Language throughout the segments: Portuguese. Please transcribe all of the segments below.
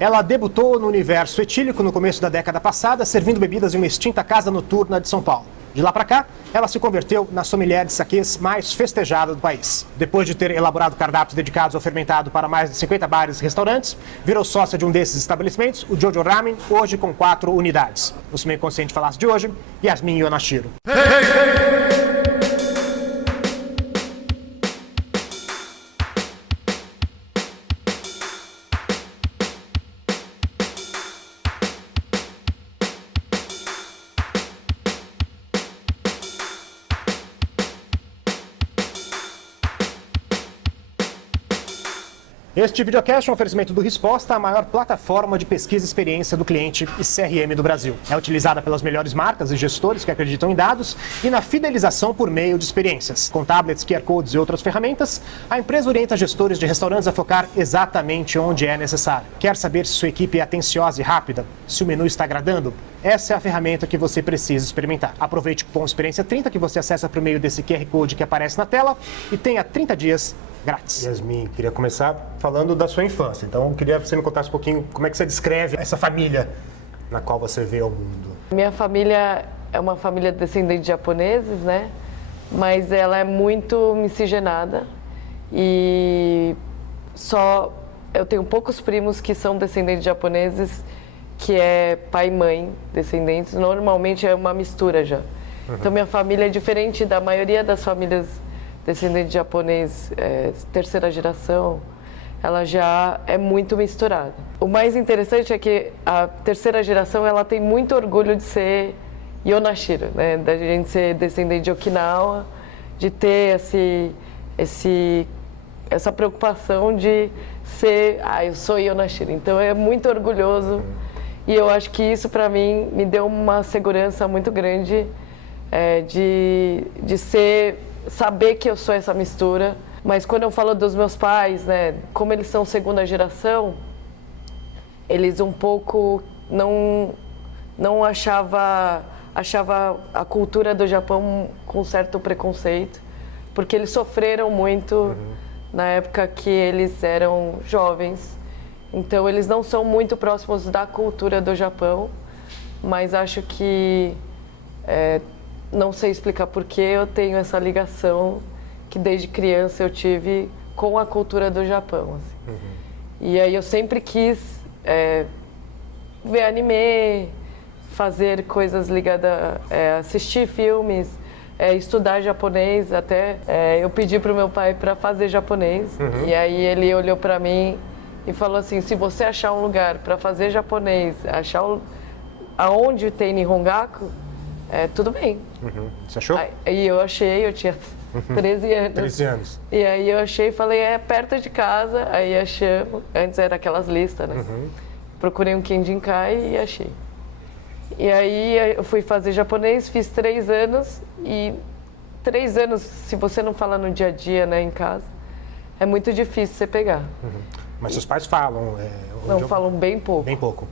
Ela debutou no universo etílico no começo da década passada, servindo bebidas em uma extinta casa noturna de São Paulo. De lá para cá, ela se converteu na sommelier de saquês mais festejada do país. Depois de ter elaborado cardápios dedicados ao fermentado para mais de 50 bares e restaurantes, virou sócia de um desses estabelecimentos, o Jojo Ramen, hoje com 4 unidades. No Sumei Consciente Falasse de hoje, Yasmin Yonashiro. Este videocast é um oferecimento do Resposta, a maior plataforma de pesquisa e experiência do cliente e CRM do Brasil. É utilizada pelas melhores marcas e gestores que acreditam em dados e na fidelização por meio de experiências. Com tablets, QR Codes e outras ferramentas, a empresa orienta gestores de restaurantes a focar exatamente onde é necessário. Quer saber se sua equipe é atenciosa e rápida? Se o menu está agradando? Essa é a ferramenta que você precisa experimentar. Aproveite o cupom Experiência 30 que você acessa por meio desse QR Code que aparece na tela e tenha 30 dias grátis. Yasmin, queria começar falando da sua infância. Então, eu queria que você me contasse um pouquinho como é que você descreve essa família na qual você vê o mundo. Minha família é uma família descendente de japoneses, né? Mas ela é muito miscigenada e eu tenho poucos primos que são descendentes de japoneses, que é pai e mãe descendentes. Normalmente é uma mistura já. Então, minha família é diferente da maioria das famílias descendente de japonês, terceira geração, ela já é muito misturada. O mais interessante é que a terceira geração ela tem muito orgulho de ser Yonashiro, né? Da gente ser descendente de Okinawa, de ter essa preocupação de ser, eu sou Yonashiro. Então é muito orgulhoso e eu acho que isso para mim me deu uma segurança muito grande de saber que eu sou essa mistura. Mas quando eu falo dos meus pais, né, como eles são segunda geração, eles um pouco não achava a cultura do Japão com certo preconceito, porque eles sofreram muito na época que eles eram jovens. Então eles não são muito próximos da cultura do Japão, mas acho que não sei explicar por que eu tenho essa ligação que desde criança eu tive com a cultura do Japão. Assim. E aí eu sempre quis ver anime, fazer coisas ligadas a assistir filmes, estudar japonês. Até eu pedi para o meu pai para fazer japonês. E aí ele olhou para mim e falou assim, se você achar um lugar para fazer japonês, achar aonde tem Nihongaku, tudo bem. Você achou? Aí eu achei, eu tinha 13 anos. 13 anos. E aí eu achei e falei, perto de casa. Aí achamos, antes era aquelas listas, né? Procurei um Kinjinkai e achei. E aí eu fui fazer japonês, fiz 3 anos. E 3 anos, se você não fala no dia a dia, né, em casa, é muito difícil você pegar. Mas seus pais falam? Não, falam bem pouco. Bem pouco.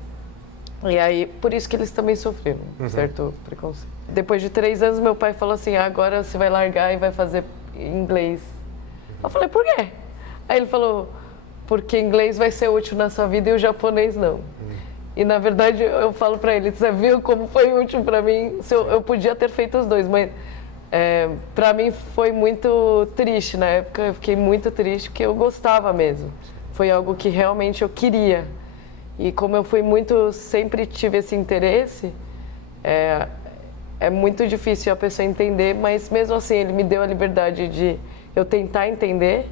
E aí, por isso que eles também sofreram certo preconceito. Depois de 3 anos, meu pai falou assim, agora você vai largar e vai fazer inglês. Eu falei, por quê? Aí ele falou, porque inglês vai ser útil na sua vida e o japonês não. E na verdade, eu falo pra ele, você viu como foi útil pra mim? Eu podia ter feito os dois, mas pra mim foi muito triste na época. Eu fiquei muito triste, porque eu gostava mesmo. Foi algo que realmente eu queria. E como eu fui sempre tive esse interesse, é muito difícil a pessoa entender, mas mesmo assim ele me deu a liberdade de eu tentar entender,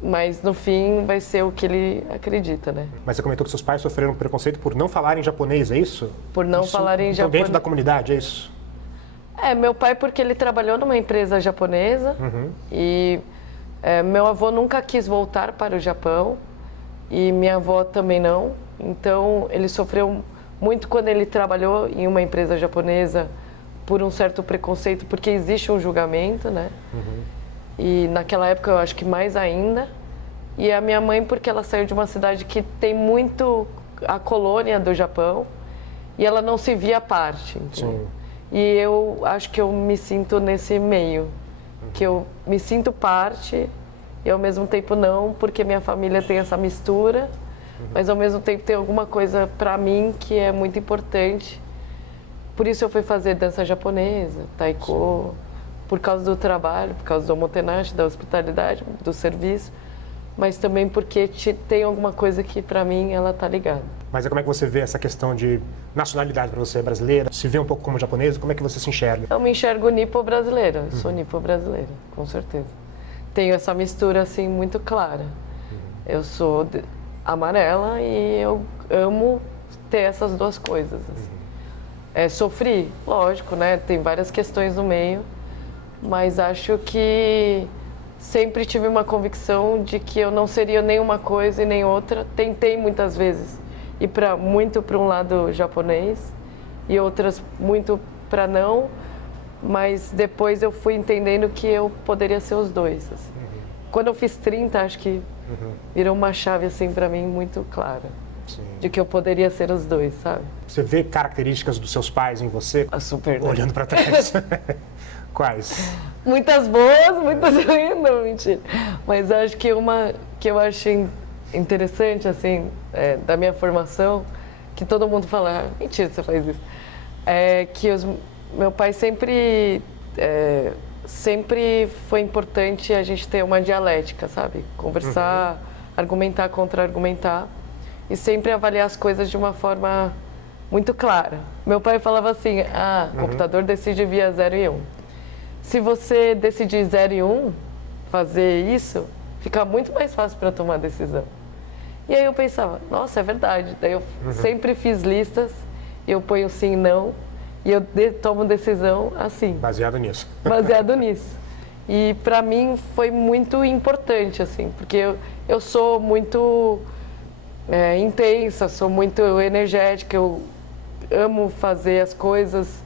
mas no fim vai ser o que ele acredita, né? Mas você comentou que seus pais sofreram preconceito por não falarem japonês, é isso? Por não falarem japonês. Dentro da comunidade, é isso? Meu pai porque ele trabalhou numa empresa japonesa e meu avô nunca quis voltar para o Japão. E minha avó também não. Então, ele sofreu muito quando ele trabalhou em uma empresa japonesa por um certo preconceito, porque existe um julgamento, né? E naquela época eu acho que mais ainda. E a minha mãe porque ela saiu de uma cidade que tem muito a colônia do Japão e ela não se via parte. E eu acho que eu me sinto nesse meio, que eu me sinto parte e ao mesmo tempo não, porque minha família tem essa mistura mas ao mesmo tempo tem alguma coisa para mim que é muito importante. Por isso eu fui fazer dança japonesa, taiko, por causa do trabalho, por causa do omotenashi, da hospitalidade, do serviço, mas também porque tem alguma coisa que para mim ela tá ligada. Mas como é que você vê essa questão de nacionalidade para você? Brasileira? Se vê um pouco como japonesa? Como é que você se enxerga? Eu me enxergo nipo-brasileira, sou nipo-brasileira, com certeza. Tenho essa mistura assim muito clara. Eu sou amarela e eu amo ter essas duas coisas. Assim. Sofri, lógico, né? Tem várias questões no meio, mas acho que sempre tive uma convicção de que eu não seria nem uma coisa e nem outra. Tentei muitas vezes ir muito para um lado japonês e outras muito para não, mas depois eu fui entendendo que eu poderia ser os dois. Assim. Quando eu fiz 30, acho que virou uma chave assim para mim muito clara. Sim. De que eu poderia ser os dois, sabe? Você vê características dos seus pais em você? Super, né? Olhando para trás. Quais? Muitas boas, muitas ruins, não, mentira. Mas acho que uma que eu achei interessante, assim, da minha formação, que todo mundo fala, mentira, você faz isso, é que meu pai sempre foi importante a gente ter uma dialética, sabe? Conversar, argumentar, contra-argumentar e sempre avaliar as coisas de uma forma muito clara. Meu pai falava assim, o computador decide via 0 e 1. Se você decidir 0 e 1, fazer isso, fica muito mais fácil para tomar decisão. E aí eu pensava, nossa, é verdade. Daí eu sempre fiz listas, eu ponho sim e não, e eu tomo decisão assim. Baseado nisso. Baseado nisso. E para mim foi muito importante, assim, porque eu sou muito intensa, sou muito energética, eu amo fazer as coisas,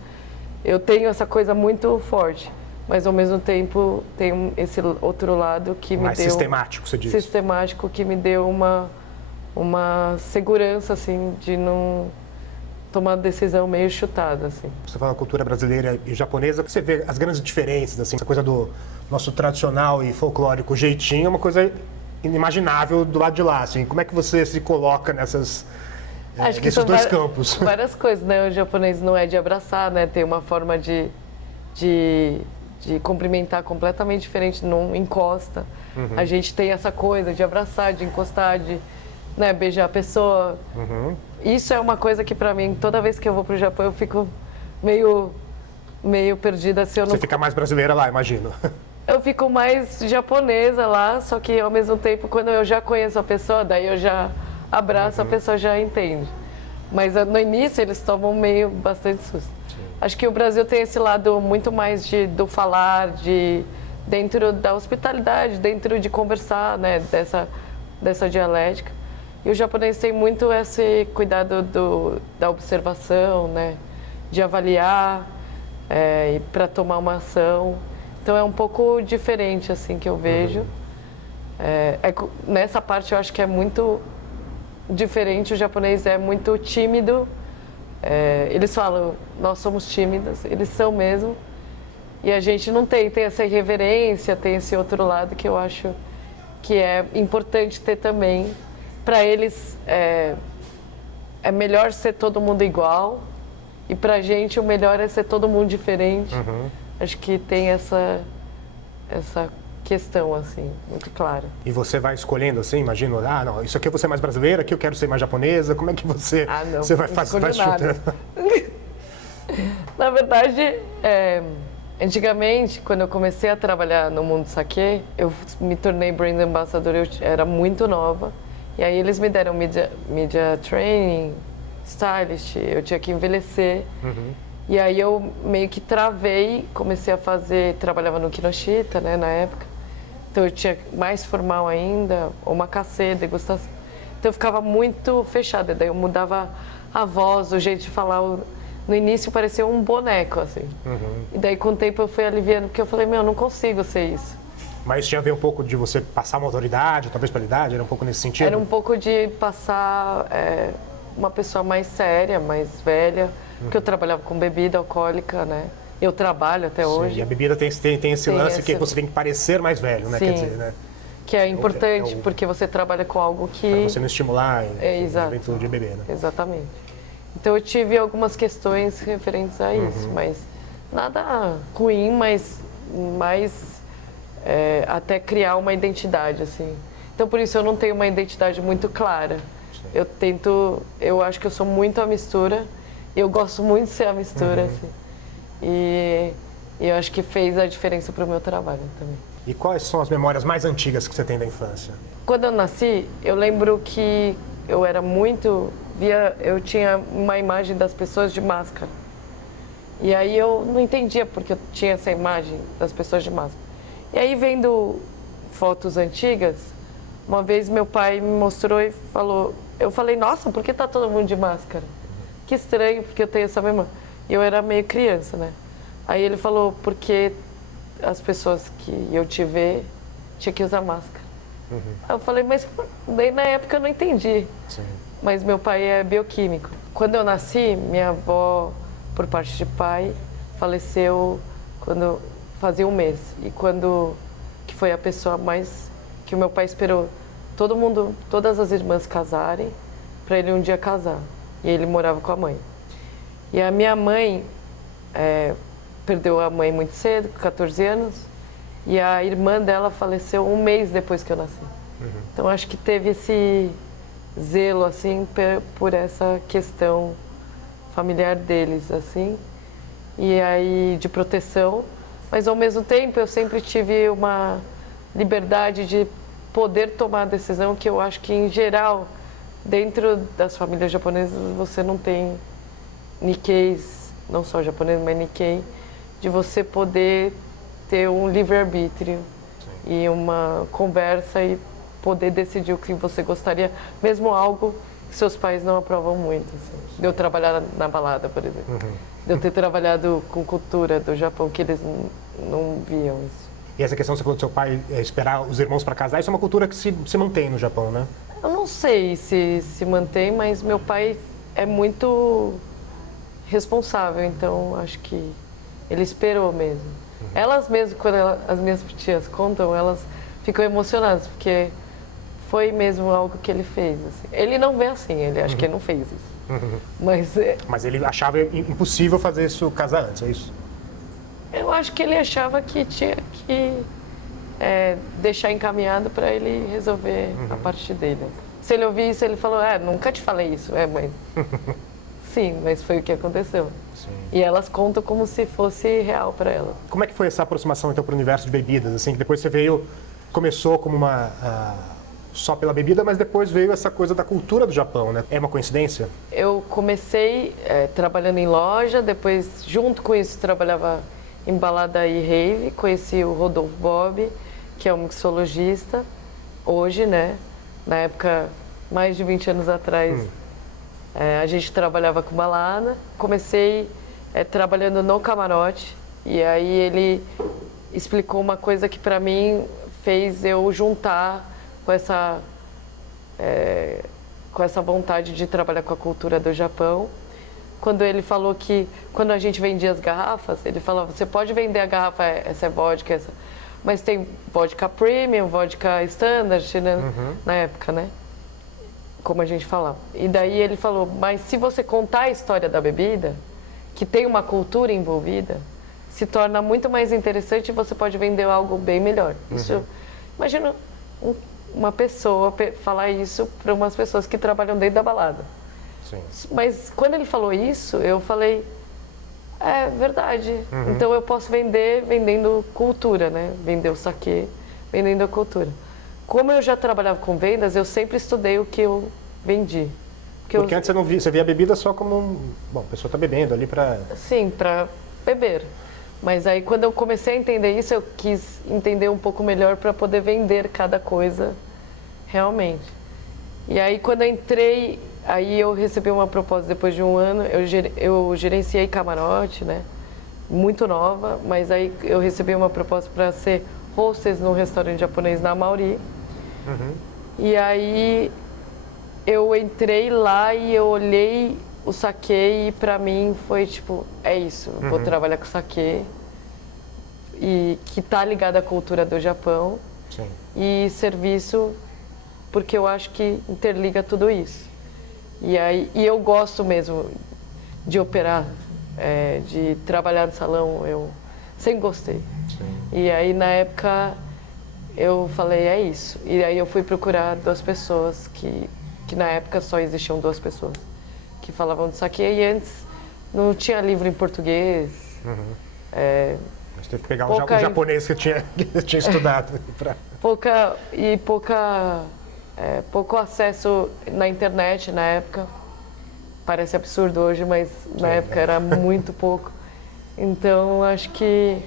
eu tenho essa coisa muito forte. Mas ao mesmo tempo tem esse outro lado que me deu... Mais sistemático, você diz. Sistemático, que me deu uma segurança, assim, de não tomar decisão meio chutada, assim. Você fala cultura brasileira e japonesa, você vê as grandes diferenças, assim, essa coisa do nosso tradicional e folclórico jeitinho é uma coisa inimaginável do lado de lá, assim. Como é que você se coloca nesses dois campos? Várias coisas, né? O japonês não é de abraçar, né? Tem uma forma de cumprimentar completamente diferente, não encosta. A gente tem essa coisa de abraçar, de encostar, de beijar a pessoa. Isso é uma coisa que pra mim, toda vez que eu vou pro Japão, eu fico meio perdida. Se eu não... Você fica mais brasileira lá, imagino. Eu fico mais japonesa lá, só que ao mesmo tempo, quando eu já conheço a pessoa, daí eu já abraço, a pessoa já entende. Mas no início eles tomam bastante susto. Acho que o Brasil tem esse lado muito mais do falar, dentro da hospitalidade, dentro de conversar, né, dessa dialética. E o japonês tem muito esse cuidado da observação, né, de avaliar para tomar uma ação. Então é um pouco diferente assim que eu vejo. Nessa parte eu acho que é muito diferente. O japonês é muito tímido. Eles falam, nós somos tímidas, eles são mesmo. E a gente não tem essa irreverência, tem esse outro lado que eu acho que é importante ter também. Para eles é melhor ser todo mundo igual e pra gente o melhor é ser todo mundo diferente. Acho que tem essa questão, assim, muito clara. E você vai escolhendo assim, imagino, não, isso aqui eu vou ser mais brasileira, aqui eu quero ser mais japonesa, como é que você vai chutando? Na verdade, antigamente, quando eu comecei a trabalhar no mundo sake, eu me tornei brand ambassador, eu era muito nova, e aí eles me deram media training, stylist, eu tinha que envelhecer. E aí eu meio que travei, comecei a trabalhava no Kinoshita, né, na época. Então eu tinha mais formal ainda, omakase, degustação. Então eu ficava muito fechada, daí eu mudava a voz, o jeito de falar. No início parecia um boneco, assim. E daí com o tempo eu fui aliviando, porque eu falei, eu não consigo ser isso. Mas tinha a ver um pouco de você passar uma autoridade, talvez pela idade, era um pouco nesse sentido? Era um pouco de passar uma pessoa mais séria, mais velha, porque eu trabalhava com bebida alcoólica, né? Eu trabalho até hoje. E a bebida tem esse lance que você tem que parecer mais velho, né? Sim. Quer dizer, né? que é importante, é o- porque você trabalha com algo Pra que... você não estimular exato. a juventude de beber, né? Exatamente. Então eu tive algumas questões referentes a isso, mas nada ruim, mas mais até criar uma identidade, assim. Então por isso eu não tenho uma identidade muito clara. Eu acho que eu sou muito a mistura, eu gosto muito de ser a mistura, assim. E eu acho que fez a diferença para o meu trabalho também. E quais são as memórias mais antigas que você tem da infância? Quando eu nasci, eu lembro que eu era muito... eu tinha uma imagem das pessoas de máscara. E aí eu não entendia porque eu tinha essa imagem das pessoas de máscara. E aí, vendo fotos antigas, uma vez meu pai me mostrou e falou... Eu falei, nossa, por que tá todo mundo de máscara? Que estranho, porque eu tenho essa memória. E eu era meio criança, né? Aí ele falou, porque as pessoas que eu te ver tinha que usar máscara. Aí eu falei, mas daí na época eu não entendi. Sim. Mas meu pai é bioquímico. Quando eu nasci, minha avó, por parte de pai, faleceu quando fazia um mês. E que foi a pessoa mais que o meu pai esperou todas as irmãs casarem, para ele um dia casar. E ele morava com a mãe. E a minha mãe perdeu a mãe muito cedo, com 14 anos, e a irmã dela faleceu um mês depois que eu nasci. Então acho que teve esse zelo assim por essa questão familiar deles, assim, e aí de proteção, mas ao mesmo tempo eu sempre tive uma liberdade de poder tomar a decisão que eu acho que em geral dentro das famílias japonesas você não tem Nikkeis, não só japonês, mas Nikkei, de você poder ter um livre-arbítrio e uma conversa e poder decidir o que você gostaria, mesmo algo que seus pais não aprovam muito. Assim. De eu trabalhar na balada, por exemplo. De eu ter trabalhado com cultura do Japão, que eles não viam isso. E essa questão que você falou do seu pai esperar os irmãos para casar, isso é uma cultura que se mantém no Japão, né? Eu não sei se mantém, mas meu pai é muito responsável, então acho que ele esperou mesmo. Elas mesmo, quando as minhas tias contam, elas ficam emocionadas, porque foi mesmo algo que ele fez. Assim. Ele não vê assim, ele acha que ele não fez isso. Mas ele achava impossível fazer isso casar antes, é isso? Eu acho que ele achava que tinha que deixar encaminhado para ele resolver a parte dele. Se ele ouvir isso, ele falou, nunca te falei isso, mãe. Sim, mas foi o que aconteceu. Sim. E elas contam como se fosse real para elas. Como é que foi essa aproximação então para o universo de bebidas? Assim, que depois você começou como só pela bebida, mas depois veio essa coisa da cultura do Japão, né? É uma coincidência? Eu comecei trabalhando em loja, depois junto com isso trabalhava em balada e rave, conheci o Rodolfo Bob, que é um mixologista, hoje, né? Na época, mais de 20 anos atrás, a gente trabalhava com balada. Comecei trabalhando no camarote e aí ele explicou uma coisa que para mim fez eu juntar com essa vontade de trabalhar com a cultura do Japão. Quando ele falou que quando a gente vendia as garrafas, ele falava, você pode vender a garrafa, essa é vodka, mas tem vodka premium, vodka standard, né? Na época, né? Como a gente falava. E daí ele falou, mas se você contar a história da bebida, que tem uma cultura envolvida, se torna muito mais interessante e você pode vender algo bem melhor. Isso, imagina uma pessoa falar isso para umas pessoas que trabalham dentro da balada. Sim. Mas quando ele falou isso, eu falei, é verdade. Então eu posso vender vendendo cultura, né? Vender o saquê, vendendo a cultura. Como eu já trabalhava com vendas, eu sempre estudei o que eu vendi. Porque antes você via a bebida só como bom, a pessoa está bebendo ali para... Sim, para beber. Mas aí quando eu comecei a entender isso, eu quis entender um pouco melhor para poder vender cada coisa realmente. E aí quando eu entrei, aí eu recebi uma proposta depois de um ano, eu gerenciei camarote, né? Muito nova, mas aí eu recebi uma proposta para ser hostess num restaurante japonês na Amauri. E aí eu entrei lá e eu olhei o saquê e pra mim foi tipo, é isso, eu vou trabalhar com saquê e que tá ligado à cultura do Japão. Sim. e serviço, porque eu acho que interliga tudo isso. E eu gosto mesmo de operar, de trabalhar no salão, eu sempre gostei. Sim. E aí, na época, eu falei, é isso. E aí eu fui procurar duas pessoas, que na época só existiam duas pessoas, que falavam de saque, e antes não tinha livro em português. Mas teve que pegar Pouca- um japonês que eu tinha estudado. Pouco acesso na internet na época. Parece absurdo hoje, mas na época era muito pouco. Então, acho que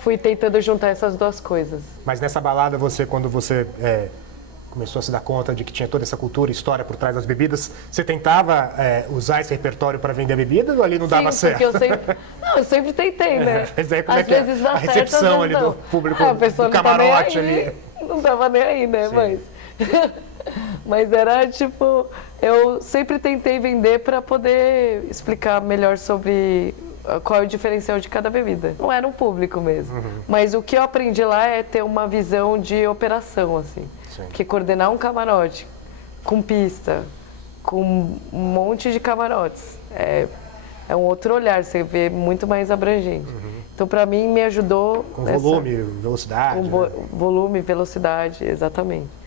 fui tentando juntar essas duas coisas. Mas nessa balada, quando você começou a se dar conta de que tinha toda essa cultura e história por trás das bebidas, você tentava usar esse repertório para vender a bebida ou ali não dava Sim, certo? porque eu sempre tentei, né? Mas aí como Às é que é? vezes dá A certo, recepção às vezes ali não. do público, A pessoa do não tá nem camarote aí, ali. Não tava nem aí, né? Mas era tipo, eu sempre tentei vender para poder explicar melhor sobre qual é o diferencial de cada bebida. Não era um público mesmo. Mas o que eu aprendi lá é ter uma visão de operação, assim. Sim. Porque coordenar um camarote com pista, com um monte de camarotes, é um outro olhar, você vê muito mais abrangente. Então, para mim, me ajudou... Com volume, velocidade. Com né? volume, velocidade, exatamente.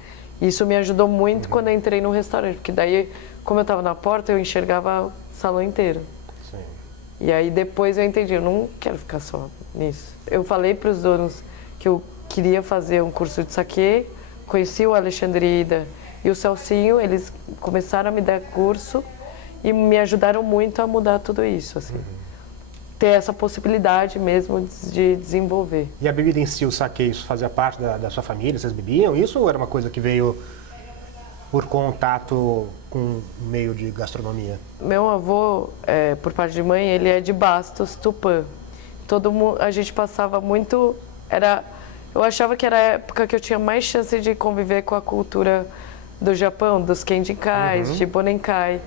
Isso me ajudou muito quando eu entrei no restaurante, porque daí, como eu estava na porta, eu enxergava o salão inteiro. Sim. E aí depois eu entendi, eu não quero ficar só nisso. Eu falei para os donos que eu queria fazer um curso de saquê, conheci o Alexandre Ida e o Celcinho, eles começaram a me dar curso e me ajudaram muito a mudar tudo isso, assim. Ter essa possibilidade mesmo de desenvolver. E a bebida em si, o saquê, isso fazia parte da sua família? Vocês bebiam isso ou era uma coisa que veio por contato com o meio de gastronomia? Meu avô, por parte de mãe, ele é de Bastos, Tupã. A gente passava muito... Eu achava que era a época que eu tinha mais chance de conviver com a cultura do Japão, dos Kenjinkais, de Bonenkai,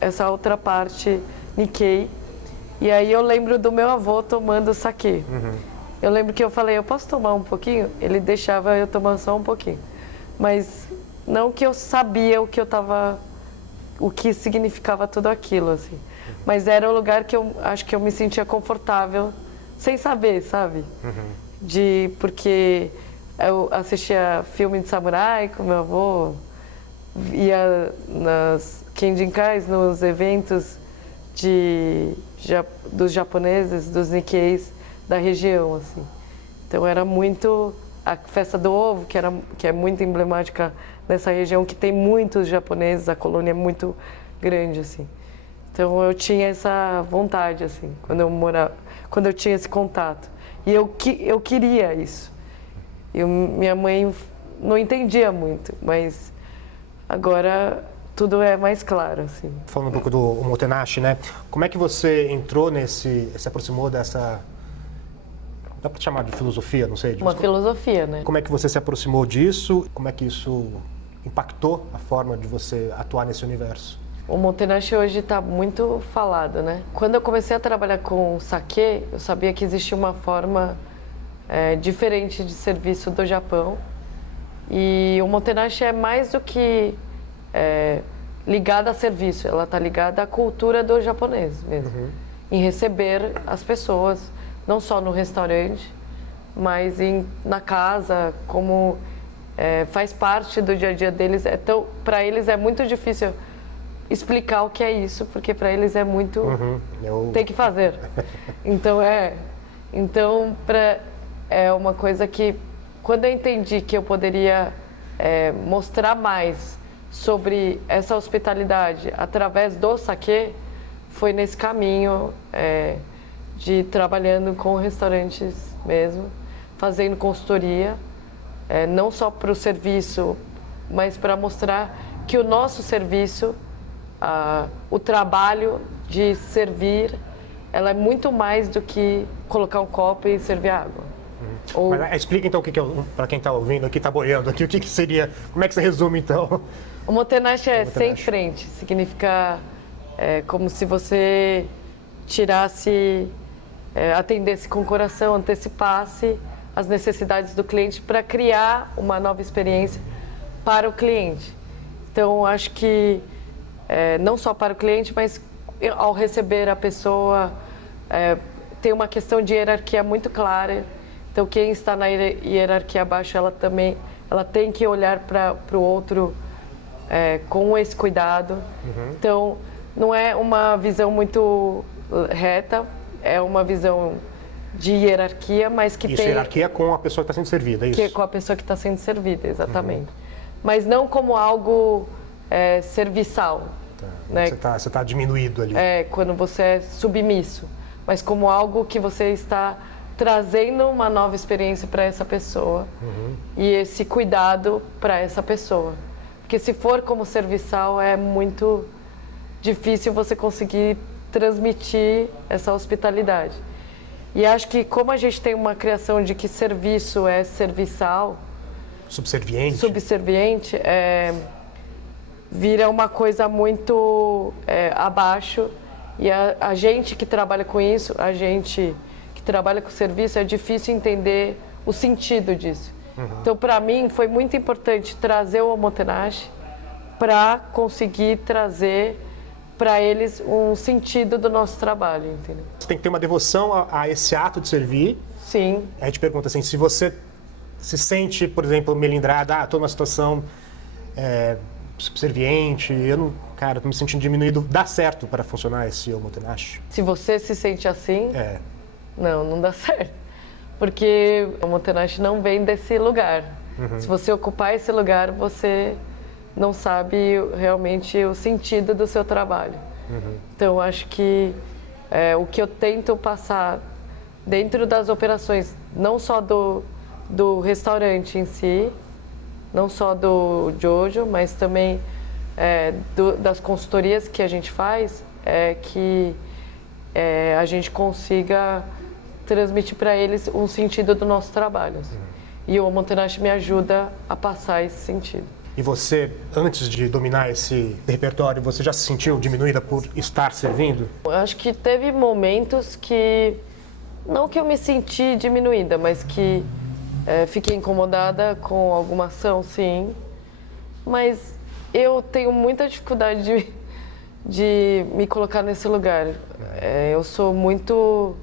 essa outra parte Nikkei. E aí eu lembro do meu avô tomando saquê. Eu lembro que eu falei, eu posso tomar um pouquinho? Ele deixava eu tomar só um pouquinho. Mas não que eu sabia o que significava tudo aquilo, assim. Mas era o lugar que eu acho que eu me sentia confortável, sem saber, sabe? Porque eu assistia filme de samurai com meu avô, ia nas Kenjinkais, nos eventos dos japoneses, dos Nikkeis da região, assim. Então era muito a festa do ovo, que é muito emblemática nessa região, que tem muitos japoneses, a colônia é muito grande, assim. Então eu tinha essa vontade, assim, quando eu tinha esse contato. E eu queria isso. Minha mãe não entendia muito, mas agora tudo é mais claro, assim. Falando um pouco do Omotenashi, né? Como é que você entrou se aproximou dessa... Dá para chamar de filosofia, não sei? Uma filosofia, né? Como é que você se aproximou disso? Como é que isso impactou a forma de você atuar nesse universo? O Omotenashi hoje está muito falado, né? Quando eu comecei a trabalhar com saquê, eu sabia que existia uma forma diferente de serviço do Japão. E o Omotenashi é mais do que ligada a serviço, ela está ligada à cultura do japonês mesmo. Em receber as pessoas, não só no restaurante, mas na casa, como faz parte do dia a dia deles. Então, para eles é muito difícil explicar o que é isso, porque para eles é muito... Tem que fazer. Então, é uma coisa que, quando eu entendi que eu poderia mostrar mais sobre essa hospitalidade através do saquê, foi nesse caminho de trabalhando com restaurantes mesmo, fazendo consultoria, não só para o serviço, mas para mostrar que o nosso serviço, o trabalho de servir, ela é muito mais do que colocar um copo e servir água. Mas, explica então o que é, para quem está ouvindo aqui, está boiando aqui, o que seria, como é que você resume então? O Omotenashi é sem frente, significa como se você atendesse com o coração, antecipasse as necessidades do cliente para criar uma nova experiência para o cliente. Então, acho que não só para o cliente, mas ao receber a pessoa, tem uma questão de hierarquia muito clara. Então, quem está na hierarquia abaixo, ela tem que olhar para o outro com esse cuidado. Então, não é uma visão muito reta, é uma visão de hierarquia, mas que tem... hierarquia com a pessoa que está sendo servida, é isso? Que é com a pessoa que está sendo servida, exatamente. Mas não como algo serviçal. Tá. Né? Você tá diminuído ali. Quando você é submisso. Mas como algo que você está trazendo uma nova experiência para essa pessoa. E esse cuidado para essa pessoa. Porque se for como serviçal, é muito difícil você conseguir transmitir essa hospitalidade. E acho que como a gente tem uma criação de que serviço é serviçal, subserviente, vira uma coisa muito abaixo. E a gente que trabalha com isso, a gente que trabalha com serviço, é difícil entender o sentido disso. Então, para mim, foi muito importante trazer o Omotenashi para conseguir trazer para eles um sentido do nosso trabalho, entendeu? Você tem que ter uma devoção a esse ato de servir. Sim. Aí te pergunta assim, se você se sente, por exemplo, melindrada, estou numa situação subserviente, tô me sentindo diminuído, dá certo para funcionar esse Omotenashi? Se você se sente assim, não dá certo. Porque o Omotenashi não vem desse lugar. Se você ocupar esse lugar, você não sabe realmente o sentido do seu trabalho. Então, acho que o que eu tento passar dentro das operações, não só do restaurante em si, não só do Jojo, mas também das consultorias que a gente faz, é que a gente consiga transmitir para eles um sentido do nosso trabalho. E o Omotenashi me ajuda a passar esse sentido. E você, antes de dominar esse repertório, você já se sentiu diminuída por estar servindo? Eu acho que teve momentos que, não que eu me senti diminuída, mas que fiquei incomodada com alguma ação, sim. Mas eu tenho muita dificuldade de me colocar nesse lugar. Eu sou muito...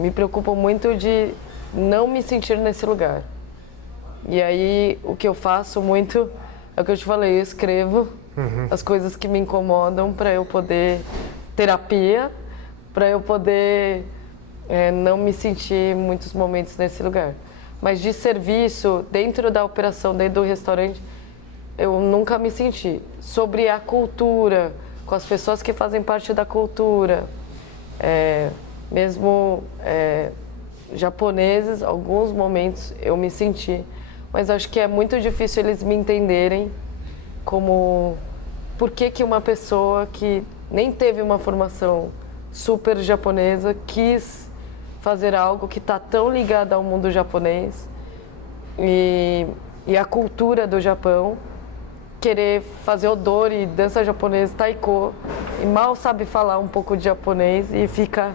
me preocupo muito de não me sentir nesse lugar. E aí, o que eu faço muito é o que eu te falei, eu escrevo as coisas que me incomodam para eu poder terapia, para eu poder não me sentir muitos momentos nesse lugar. Mas de serviço, dentro da operação, dentro do restaurante, eu nunca me senti. Sobre a cultura, com as pessoas que fazem parte da cultura, mesmo japoneses, alguns momentos eu me senti. Mas acho que é muito difícil eles me entenderem como por que uma pessoa que nem teve uma formação super japonesa quis fazer algo que está tão ligado ao mundo japonês e a cultura do Japão, querer fazer odori, dança japonesa, taiko, e mal sabe falar um pouco de japonês e fica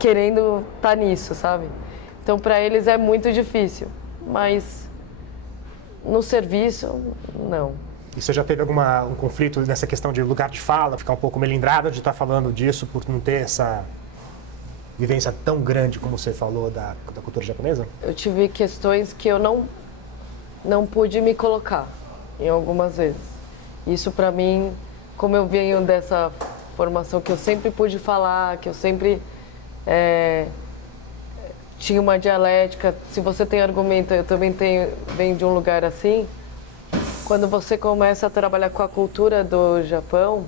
querendo estar nisso, sabe? Então, para eles é muito difícil, mas no serviço, não. E você já teve um conflito nessa questão de lugar de fala, ficar um pouco melindrada de estar falando disso por não ter essa vivência tão grande como você falou da cultura japonesa? Eu tive questões que eu não pude me colocar em algumas vezes. Isso para mim, como eu venho dessa formação que eu sempre pude falar, que eu sempre tinha uma dialética, se você tem argumento, eu também venho de um lugar assim. Quando você começa a trabalhar com a cultura do Japão,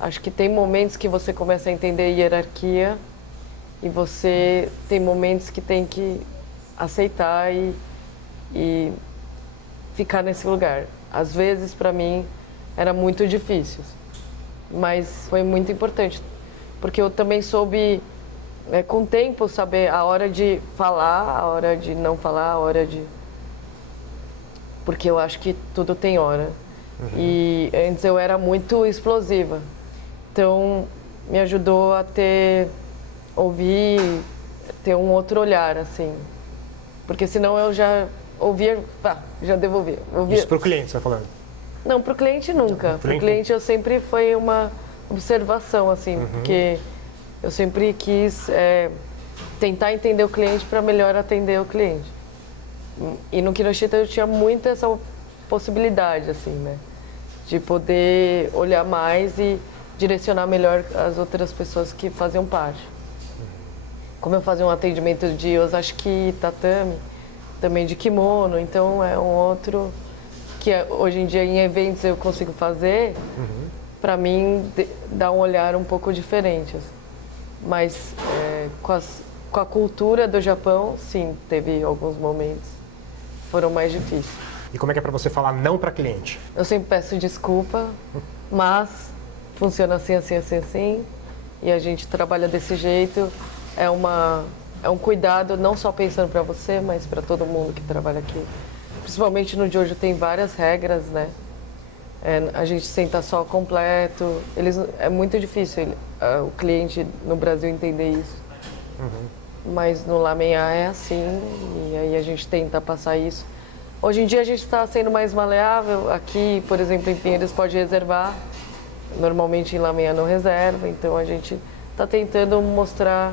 acho que tem momentos que você começa a entender hierarquia e você tem momentos que tem que aceitar e ficar nesse lugar. Às vezes, para mim, era muito difícil, mas foi muito importante, porque eu também soube, com o tempo, saber a hora de falar, a hora de não falar, a hora de... Porque eu acho que tudo tem hora. E antes eu era muito explosiva. Então, me ajudou a ouvir, ter um outro olhar, assim. Porque senão eu já ouvia, já devolvia. Isso para o cliente, você está falando? Não, para o cliente nunca. Para o cliente eu sempre foi uma observação, assim, porque eu sempre quis tentar entender o cliente para melhor atender o cliente. E no Kinoshita eu tinha muito essa possibilidade, assim, né? De poder olhar mais e direcionar melhor as outras pessoas que faziam parte. Como eu fazia um atendimento de osashi, tatame, também de kimono, então é um outro que hoje em dia em eventos eu consigo fazer, para mim dá um olhar um pouco diferente. Assim. Mas com a cultura do Japão, sim, teve alguns momentos que foram mais difíceis. E como é que é para você falar não para cliente? Eu sempre peço desculpa, mas funciona assim, assim, assim, assim, e a gente trabalha desse jeito. É um cuidado não só pensando para você, mas para todo mundo que trabalha aqui. Principalmente no Jojo tem várias regras, né? A gente senta só completo. É muito difícil o cliente no Brasil entender isso. Mas no Lamená é assim, e aí a gente tenta passar isso. Hoje em dia a gente está sendo mais maleável. Aqui, por exemplo, em Pinheiros pode reservar. Normalmente em Lamená não reserva, então a gente está tentando mostrar,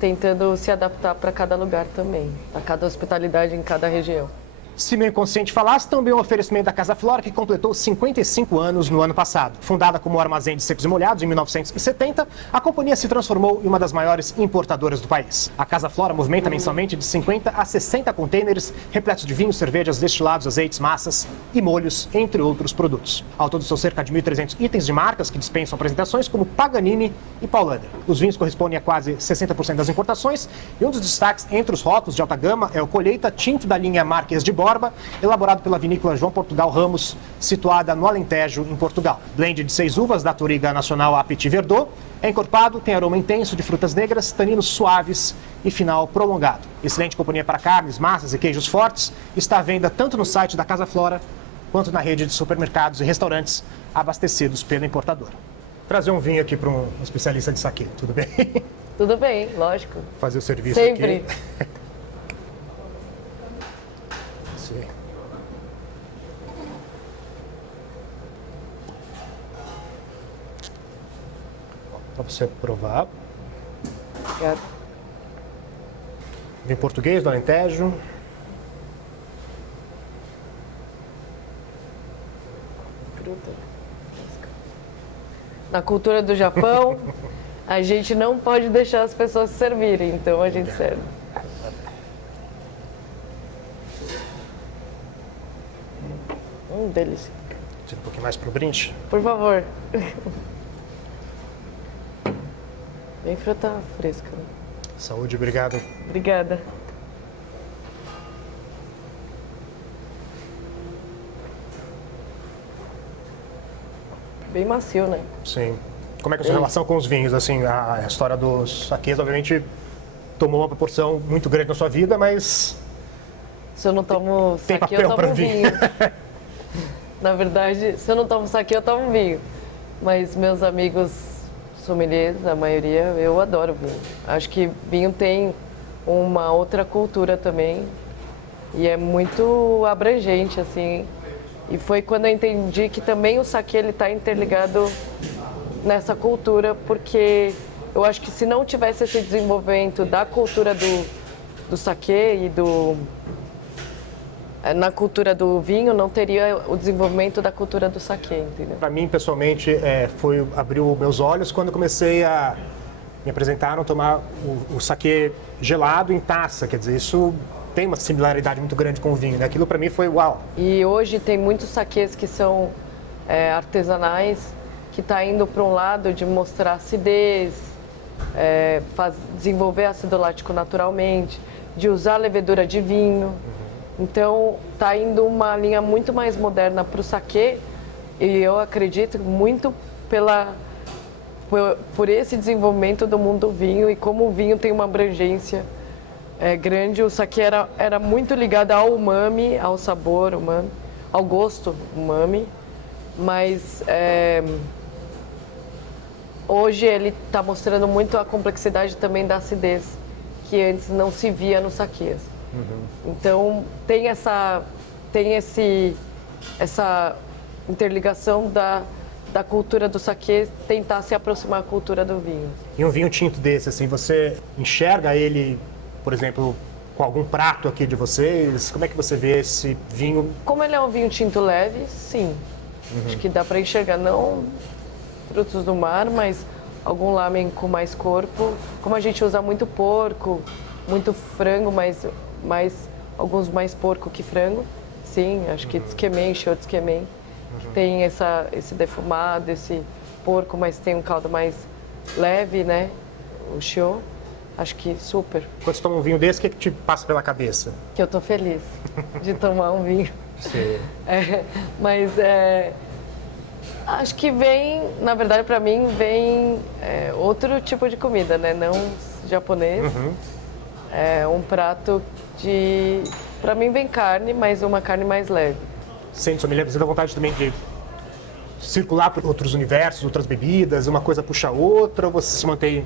tentando se adaptar para cada lugar também, a cada hospitalidade em cada região. Se meu inconsciente falasse, também um oferecimento da Casa Flora, que completou 55 anos no ano passado. Fundada como armazém de secos e molhados em 1970, a companhia se transformou em uma das maiores importadoras do país. A Casa Flora movimenta mensalmente de 50 a 60 containers repletos de vinhos, cervejas, destilados, azeites, massas e molhos, entre outros produtos. Ao todo, são cerca de 1.300 itens de marcas que dispensam apresentações como Paganini e Paulaner. Os vinhos correspondem a quase 60% das importações e um dos destaques entre os rótulos de alta gama é o Colheita Tinto da linha Marques de Borba, elaborado pela vinícola João Portugal Ramos, situada no Alentejo, em Portugal. Blend de 6 uvas da Touriga Nacional a Petit Verdot, é encorpado, tem aroma intenso de frutas negras, taninos suaves e final prolongado. Excelente companhia para carnes, massas e queijos fortes, está à venda tanto no site da Casa Flora, quanto na rede de supermercados e restaurantes abastecidos pela importadora. Trazer um vinho aqui para um especialista de saquê, tudo bem? Tudo bem, lógico. Fazer o serviço Sempre. aqui. Sim. Para você provar. Obrigada. Vinho português do Alentejo. Fruta. Na cultura do Japão, a gente não pode deixar as pessoas se servirem, então a gente serve. Delícia. Tira um pouquinho mais pro brinde. Por favor. Bem fruta fresca. Né? Saúde, obrigado. Obrigada. Bem macio, né? Sim. Como é que é a sua relação com os vinhos? Assim, a história dos saquês, obviamente, tomou uma proporção muito grande na sua vida, mas Se eu não tomo tem saquê, eu papel para tomo vinho. vinho. Na verdade, se eu não tomo saquê, eu tomo vinho. Mas meus amigos sommeliers, a maioria, eu adoro vinho. Acho que vinho tem uma outra cultura também e é muito abrangente, assim. E foi quando eu entendi que também o saquê ele está interligado nessa cultura, porque eu acho que se não tivesse esse desenvolvimento da cultura do saquê e na cultura do vinho, não teria o desenvolvimento da cultura do saquê, entendeu? Para mim, pessoalmente, abriu meus olhos quando eu comecei a me apresentar a tomar o saquê gelado em taça. Quer dizer, isso tem uma similaridade muito grande com o vinho, né? Aquilo para mim foi uau. E hoje tem muitos saquês que são artesanais, que está indo para um lado de mostrar acidez, desenvolver ácido lático naturalmente, de usar levedura de vinho. Então, está indo uma linha muito mais moderna para o saquê e eu acredito muito por esse desenvolvimento do mundo do vinho e como o vinho tem uma abrangência grande. O saquê era muito ligado ao umami, ao sabor umami, ao gosto umami, mas hoje ele está mostrando muito a complexidade também da acidez, que antes não se via no saquê. Assim. Então tem essa interligação da cultura do saquê tentar se aproximar à cultura do vinho. E um vinho tinto desse, assim, você enxerga ele, por exemplo, com algum prato aqui de vocês? Como é que você vê esse vinho? Como ele é um vinho tinto leve, sim. Acho que dá para enxergar, não frutos do mar, mas algum lamen com mais corpo. Como a gente usa muito porco, muito frango, mas alguns mais porco que frango. Sim, acho que Tskemei, Shiho Tskemei, que tem esse defumado, esse porco, mas tem um caldo mais leve, né? O Shiho, acho que super. Quando você toma um vinho desse, o que te passa pela cabeça? Que eu tô feliz de tomar um vinho. Sim. Mas acho que vem, na verdade, para mim, vem outro tipo de comida, né? Não japonês. É um prato de... Para mim vem carne, mas uma carne mais leve. Sente sommelier, você dá vontade também de circular por outros universos, outras bebidas, uma coisa puxa a outra, ou você se mantém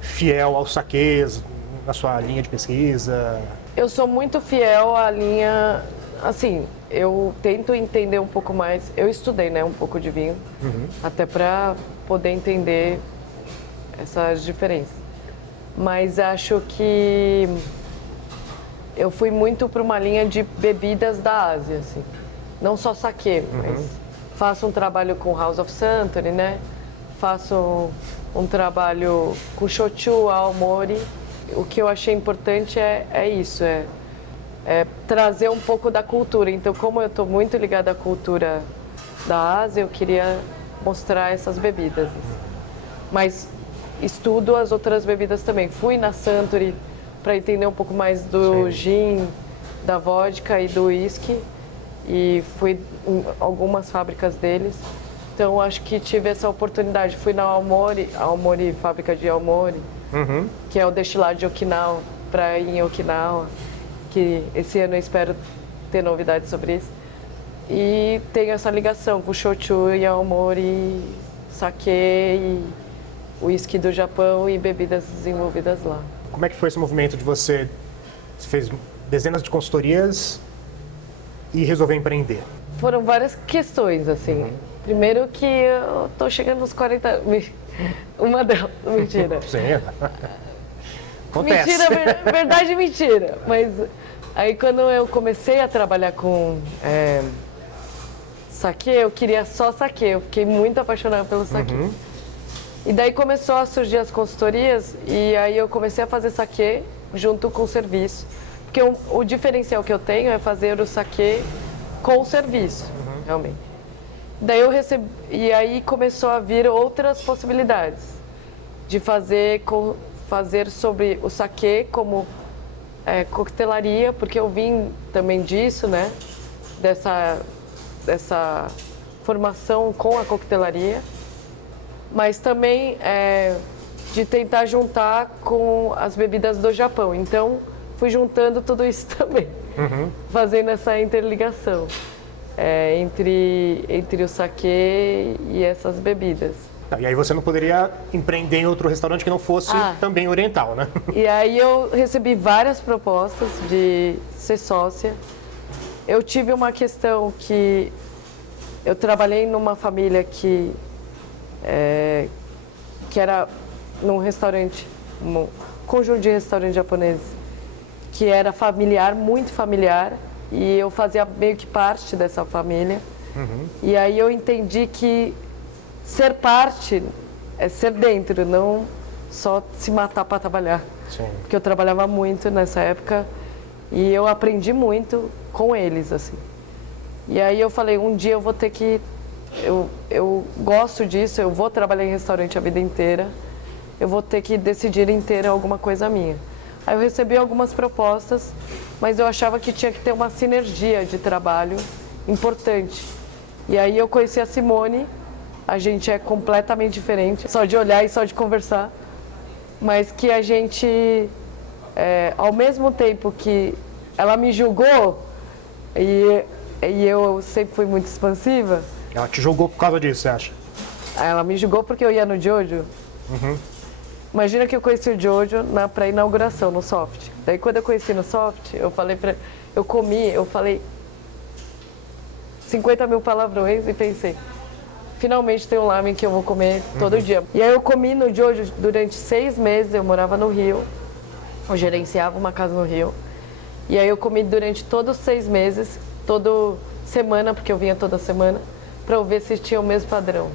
fiel aos saquês, na sua linha de pesquisa? Eu sou muito fiel à linha, assim, eu tento entender um pouco mais, eu estudei, né, um pouco de vinho, até para poder entender essas diferenças. Mas acho que eu fui muito para uma linha de bebidas da Ásia, assim. Não só saquê, mas faço um trabalho com House of Suntory, né? Faço um trabalho com shochu, aomori. O que eu achei importante é isso, é trazer um pouco da cultura. Então, como eu estou muito ligada à cultura da Ásia, eu queria mostrar essas bebidas. Mas estudo as outras bebidas também. Fui na Suntory para entender um pouco mais do gin, da vodka e do whisky. E fui em algumas fábricas deles. Então, acho que tive essa oportunidade. Fui na Aomori, fábrica de Aomori, que é o destilado de Okinawa, para ir em Okinawa, que esse ano eu espero ter novidades sobre isso. E tenho essa ligação com shochu e Aomori, sake e whisky do Japão e bebidas desenvolvidas lá. Como é que foi esse movimento de você fez dezenas de consultorias e resolveu empreender? Foram várias questões, assim. Primeiro que eu tô chegando nos 40... Uma delas, mentira. Sim. Acontece. Mentira, verdade, mentira. Mas aí quando eu comecei a trabalhar com saquê, eu queria só saquê. Eu fiquei muito apaixonada pelo saquê. E daí começou a surgir as consultorias e aí eu comecei a fazer saquê junto com o serviço. Porque o diferencial que eu tenho é fazer o saquê com o serviço, realmente. Daí eu recebi, e aí começou a vir outras possibilidades de fazer sobre o saquê como coquetelaria, porque eu vim também disso, né? Dessa formação com a coquetelaria, mas também de tentar juntar com as bebidas do Japão. Então, fui juntando tudo isso também, fazendo essa interligação entre o saquê e essas bebidas. E aí você não poderia empreender em outro restaurante que não fosse também oriental, né? E aí eu recebi várias propostas de ser sócia. Eu tive uma questão que eu trabalhei numa família que era num restaurante, um conjunto de restaurantes japoneses, que era familiar, muito familiar, e eu fazia meio que parte dessa família. E aí eu entendi que ser parte é ser dentro, não só se matar para trabalhar. Sim. Porque eu trabalhava muito nessa época e eu aprendi muito com eles, assim. E aí eu falei, um dia eu vou ter que... Eu gosto disso, eu vou trabalhar em restaurante a vida inteira, eu vou ter que decidir inteira alguma coisa minha. Aí eu recebi algumas propostas, mas eu achava que tinha que ter uma sinergia de trabalho importante. E aí eu conheci a Simone, a gente é completamente diferente, só de olhar e só de conversar, mas que a gente, ao mesmo tempo que ela me julgou, e eu sempre fui muito expansiva. Ela te julgou por causa disso, você acha? Ela me julgou porque eu ia no Jojo. Imagina que eu conheci o Jojo na pré-inauguração, no Soft. Daí quando eu conheci no Soft, eu falei 50 mil palavrões e pensei, finalmente tem um lamen que eu vou comer todo dia. E aí eu comi no Jojo durante 6 meses, eu morava no Rio, eu gerenciava uma casa no Rio. E aí eu comi durante todos os 6 meses, toda semana, porque eu vinha toda semana, para eu ver se tinha o mesmo padrão.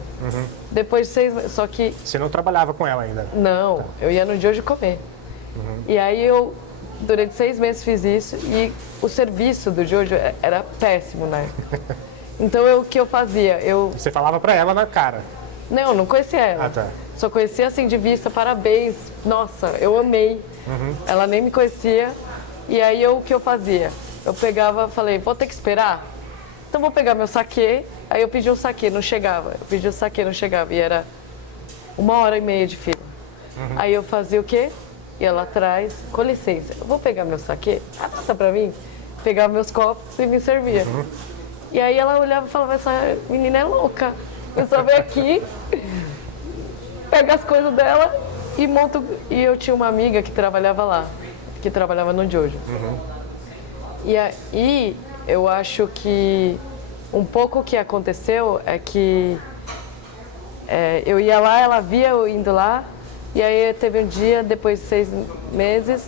Depois de 6 meses, só que... Você não trabalhava com ela ainda? Não, eu ia no Jojo comer. E aí eu, durante 6 meses fiz isso e o serviço do Jojo era péssimo, né? Então o que eu fazia? Você falava pra ela na cara? Não conhecia ela. Ah, tá. Só conhecia assim de vista, parabéns, nossa, eu amei. Ela nem me conhecia. E aí o que eu fazia? Eu pegava, falei, vou ter que esperar? Então vou pegar meu saquê. Aí eu pedi um saquê, não chegava. Eu pedi um saquê, não chegava. E era 1h30 de fila. Aí eu fazia o quê? Ia lá atrás, com licença, eu vou pegar meu saquê, anota pra mim. Pegava meus copos e me servia. E aí ela olhava e falava, essa menina é louca. Eu só venho aqui, pega as coisas dela e monto. E eu tinha uma amiga que trabalhava lá, que trabalhava no Jojo. E aí eu acho que um pouco o que aconteceu é que eu ia lá, ela via eu indo lá, e aí teve um dia, depois de 6 meses,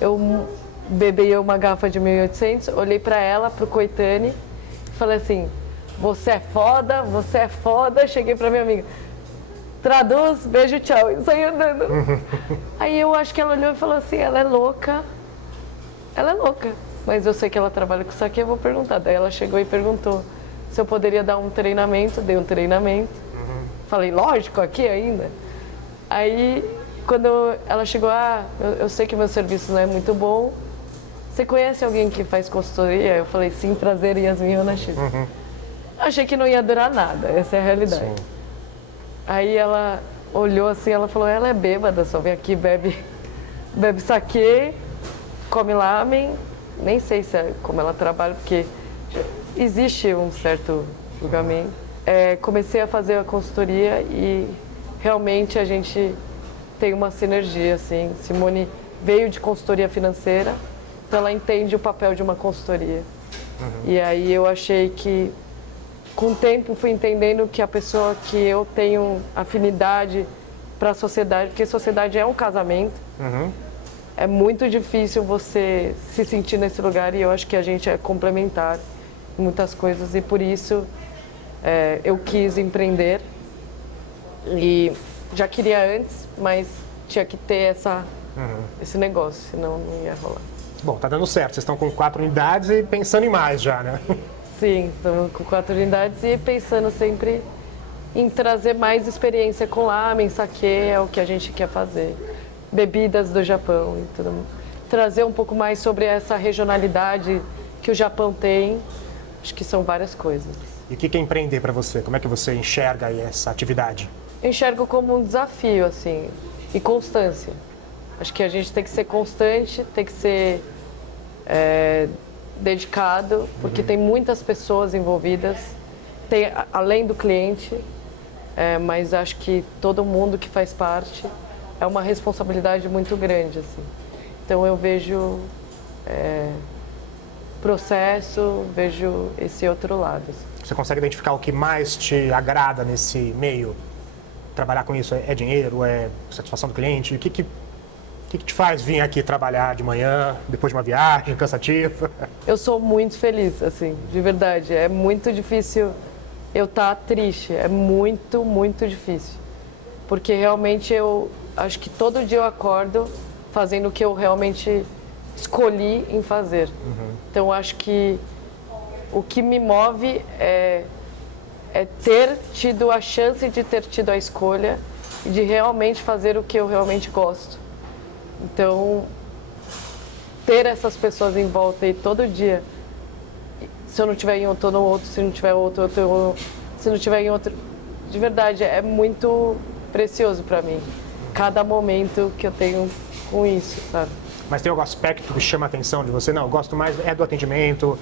eu bebi uma garrafa de 1800, olhei pra ela, pro Coitane, e falei assim, você é foda, cheguei pra minha amiga, traduz, beijo, tchau, e saí andando. Aí eu acho que ela olhou e falou assim, ela é louca, mas eu sei que ela trabalha com isso aqui, eu vou perguntar. Daí ela chegou e perguntou se eu poderia dar um treinamento, dei um treinamento, falei, lógico, aqui ainda. Aí, quando ela chegou, eu sei que meu serviço não é muito bom, você conhece alguém que faz consultoria? Eu falei, sim, prazer, Yasmin Yonashiro. Achei que não ia durar nada, essa é a realidade. Sim. Aí ela olhou assim, ela falou, ela é bêbada, só vem aqui, bebe saquê, come lamen, nem sei se é como ela trabalha, porque existe um certo julgamento. Comecei a fazer a consultoria e realmente a gente tem uma sinergia, assim. Simone veio de consultoria financeira, então ela entende o papel de uma consultoria. E aí eu achei que, com o tempo, fui entendendo que a pessoa que eu tenho afinidade para a sociedade, porque sociedade é um casamento, é muito difícil você se sentir nesse lugar e eu acho que a gente é complementar em muitas coisas e por isso eu quis empreender. E já queria antes, mas tinha que ter esse negócio, senão não ia rolar. Bom, tá dando certo. Vocês estão com 4 unidades e pensando em mais já, né? Sim, estamos com 4 unidades e pensando sempre em trazer mais experiência com lamen, saquê, é o que a gente quer fazer. Bebidas do Japão e tudo. Trazer um pouco mais sobre essa regionalidade que o Japão tem. Acho que são várias coisas. E o que é empreender para você? Como é que você enxerga aí essa atividade? Eu enxergo como um desafio, assim, e constância. Acho que a gente tem que ser constante, tem que ser dedicado, porque tem muitas pessoas envolvidas, tem além do cliente, mas acho que todo mundo que faz parte é uma responsabilidade muito grande, assim. Então eu vejo processo, vejo esse outro lado. Assim. Você consegue identificar o que mais te agrada nesse meio? Trabalhar com isso é dinheiro, é satisfação do cliente? O que te faz vir aqui trabalhar de manhã, depois de uma viagem cansativa? Eu sou muito feliz, assim, de verdade. É muito difícil eu estar triste, é muito, muito difícil. Porque realmente eu acho que todo dia eu acordo fazendo o que eu realmente escolhi em fazer. Então eu acho que o que me move é ter tido a chance de ter tido a escolha e de realmente fazer o que eu realmente gosto. Então, ter essas pessoas em volta e todo dia, se eu não tiver em um, eu tô no outro, se não tiver outro, eu tô, se não tiver em outro, de verdade, é muito precioso para mim, cada momento que eu tenho com isso, sabe? Mas tem algum aspecto que chama a atenção de você? Não, eu gosto mais do atendimento,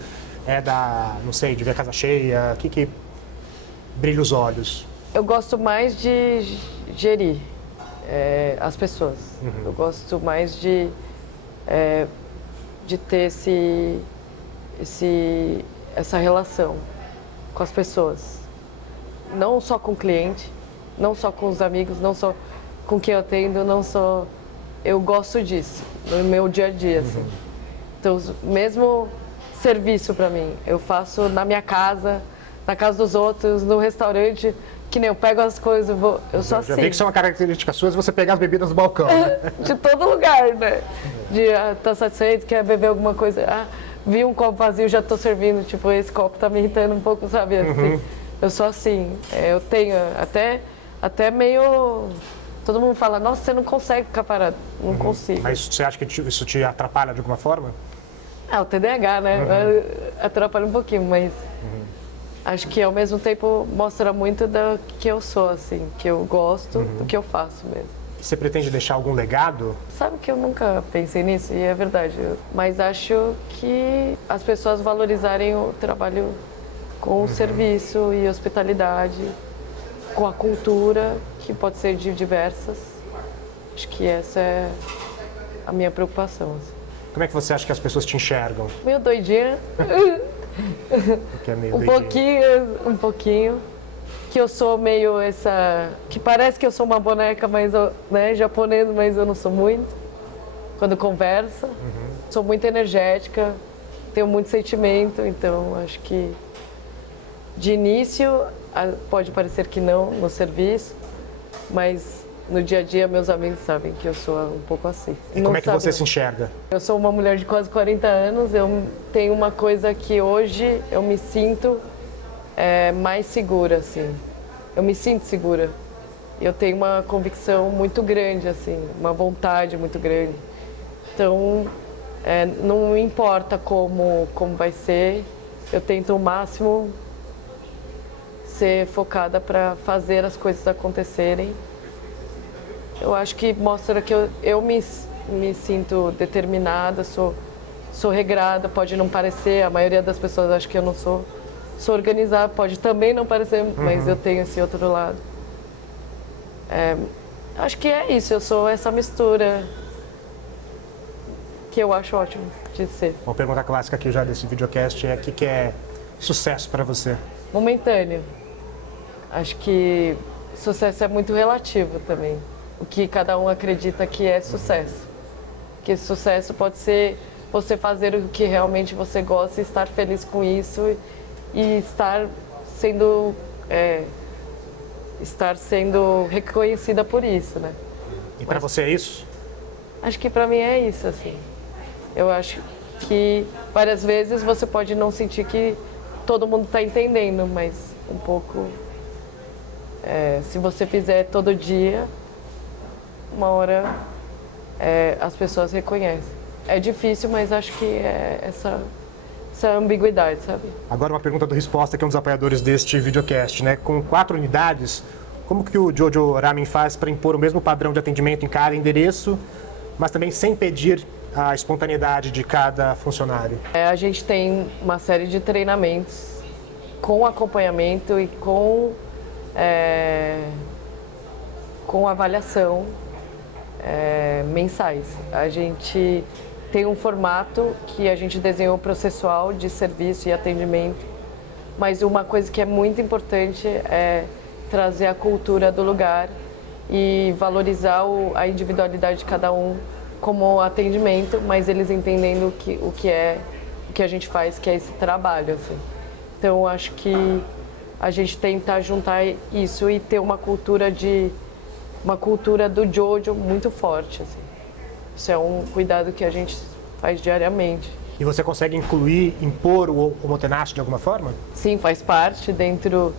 não sei, de ver a casa cheia, o que brilha os olhos? Eu gosto mais de gerir. as pessoas. Eu gosto mais de ter essa relação com as pessoas. Não só com o cliente, não só com os amigos, não só com quem eu atendo, não só... Eu gosto disso, no meu dia a dia, assim. Então, mesmo serviço para mim, eu faço na minha casa, na casa dos outros, no restaurante, que nem eu pego as coisas, eu sou assim. Já vi que isso é uma característica sua, você pegar as bebidas do balcão, né? De todo lugar, né? De tá satisfeito, quer beber alguma coisa, vi um copo vazio, já tô servindo, tipo, esse copo tá me irritando um pouco, sabe? Assim, eu sou assim, eu tenho até meio... Todo mundo fala, nossa, você não consegue ficar parado. Não consigo. Mas você acha que isso te atrapalha de alguma forma? O TDAH, né? Atrapalha um pouquinho, mas acho que ao mesmo tempo mostra muito do que eu sou, assim, que eu gosto do que eu faço mesmo. Você pretende deixar algum legado? Sabe que eu nunca pensei nisso, e é verdade. Mas acho que as pessoas valorizarem o trabalho com o serviço e hospitalidade, com a cultura, que pode ser de diversas. Acho que essa é a minha preocupação. Assim. Como é que você acha que as pessoas te enxergam? Meio doidinha. Que é meio Um pouquinho. Que eu sou meio essa... Que parece que eu sou uma boneca, mas japonesa, mas eu não sou muito. Quando conversa. Sou muito energética, tenho muito sentimento, então acho que de início pode parecer que não no serviço, mas no dia a dia meus amigos sabem que eu sou um pouco assim. E como é que você se enxerga? Eu sou uma mulher de quase 40 anos, eu tenho uma coisa que hoje eu me sinto mais segura, assim. Eu me sinto segura. Eu tenho uma convicção muito grande, assim, uma vontade muito grande. Então, não importa como vai ser, eu tento ao máximo ser focada para fazer as coisas acontecerem. Eu acho que mostra que eu me sinto determinada, sou regrada, pode não parecer, a maioria das pessoas acha que eu não sou. Sou organizada, pode também não parecer, mas eu tenho esse outro lado. Acho que é isso, eu sou essa mistura que eu acho ótimo de ser. Uma pergunta clássica aqui já desse videocast é: o que é sucesso para você? Momentâneo. Acho que sucesso é muito relativo também. O que cada um acredita que é sucesso. Porque sucesso pode ser você fazer o que realmente você gosta e estar feliz com isso e estar sendo reconhecida por isso, né? E para você é isso? Acho que para mim é isso, assim. Eu acho que várias vezes você pode não sentir que todo mundo está entendendo, mas um pouco... se você fizer todo dia, uma hora as pessoas reconhecem. É difícil, mas acho que é essa ambiguidade, sabe? Agora uma pergunta do Resposta, que é um dos apoiadores deste videocast, né? Com 4 unidades, como que o Jojo Ramen faz para impor o mesmo padrão de atendimento em cada endereço, mas também sem impedir a espontaneidade de cada funcionário? A gente tem uma série de treinamentos com acompanhamento e com avaliação mensais. A gente tem um formato que a gente desenhou processual de serviço e atendimento, mas uma coisa que é muito importante é trazer a cultura do lugar e valorizar a individualidade de cada um como atendimento, mas eles entendendo o que a gente faz, que é esse trabalho, assim. Então, acho que a gente tenta juntar isso e ter uma cultura do Jojo muito forte, assim. Isso é um cuidado que a gente faz diariamente. E você consegue impor o Omotenashi de alguma forma? Sim, faz parte dentro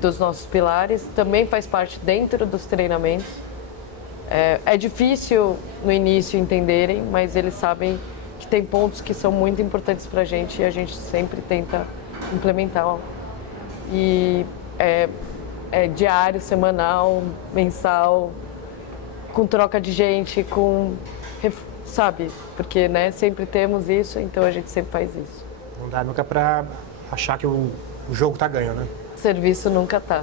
dos nossos pilares, também faz parte dentro dos treinamentos. É difícil no início entenderem, mas eles sabem que tem pontos que são muito importantes para a gente e a gente sempre tenta implementar. E é diário, semanal, mensal, com troca de gente, sabe? Porque, né, sempre temos isso, então a gente sempre faz isso. Não dá nunca para achar que o jogo tá ganho, né? Serviço nunca tá.